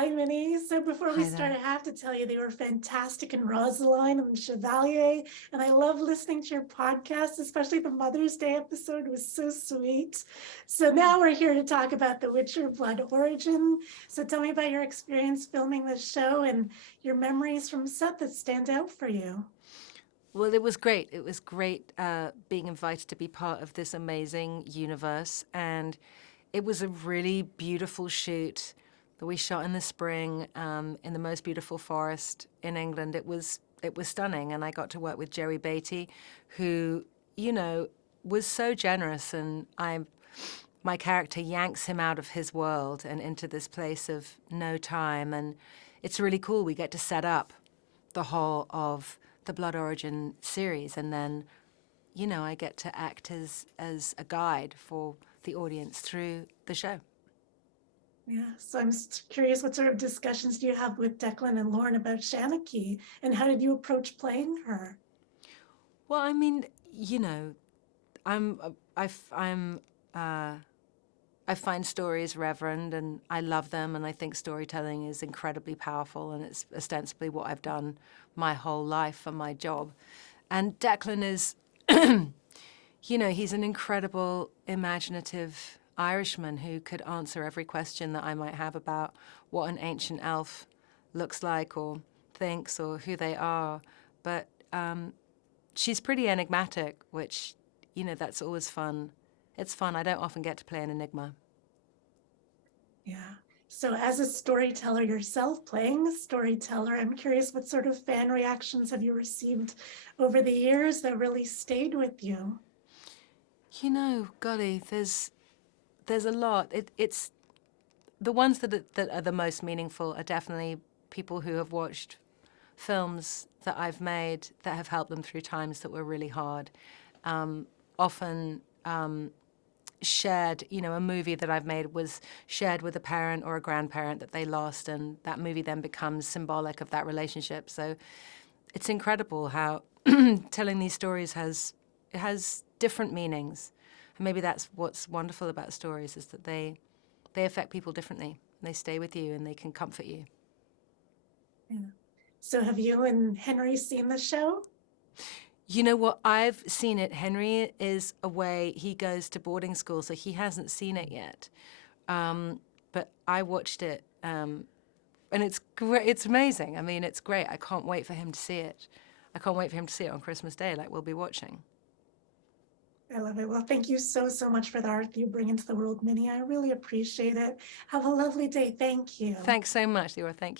Hi, Minnie. So before we Hi start, I there. have to tell you they were fantastic in Rosaline and Chevalier. And I love listening to your podcast, especially the Mother's Day episode was so sweet. So now we're here to talk about The Witcher Blood Origin. So tell me about your experience filming this show and your memories from set that stand out for you. Well, it was great. It was great being invited to be part of this amazing universe. And it was a really beautiful shoot that we shot in the spring in the most beautiful forest in England. It was stunning. And I got to work with Joey Batey, who, you know, was so generous. And my character yanks him out of his world and into this place of no time. And it's really cool. We get to set up the whole of the Blood Origin series, and then, I get to act as a guide for the audience through the show. Yeah, so I'm curious, what sort of discussions do you have with Declan and Lauren about Shanachie, and how did you approach playing her? Well, I mean, you know, I'm I f- I'm I find stories reverend and I love them, and I think storytelling is incredibly powerful, and it's ostensibly what I've done my whole life for my job. And Declan is, he's an incredible, imaginative Irishman who could answer every question that I might have about what an ancient elf looks like or thinks or who they are. But she's pretty enigmatic, which, that's always fun. It's fun. I don't often get to play an enigma. Yeah. So, as a storyteller yourself, playing a storyteller, I'm curious, what sort of fan reactions have you received over the years that really stayed with you? Golly, there's a lot. It's the ones that are the most meaningful are definitely people who have watched films that I've made that have helped them through times that were really hard. Often shared, a movie that I've made was shared with a parent or a grandparent that they lost, and that movie then becomes symbolic of that relationship. So it's incredible how telling these stories has different meanings. And maybe that's what's wonderful about stories is that they affect people differently. They stay with you and they can comfort you. Yeah. So, have you and Henry seen the show? You know what? I've seen it. Henry is away. He goes to boarding school, so he hasn't seen it yet. But I watched it, and it's great. It's amazing. I mean, it's great. I can't wait for him to see it. I can't wait for him to see it on Christmas Day, like we'll be watching. I love it. Well, thank you so, so much for the art that you bring into the world, Minnie. I really appreciate it. Have a lovely day. Thank you. Thanks so much, Leora. Thank you.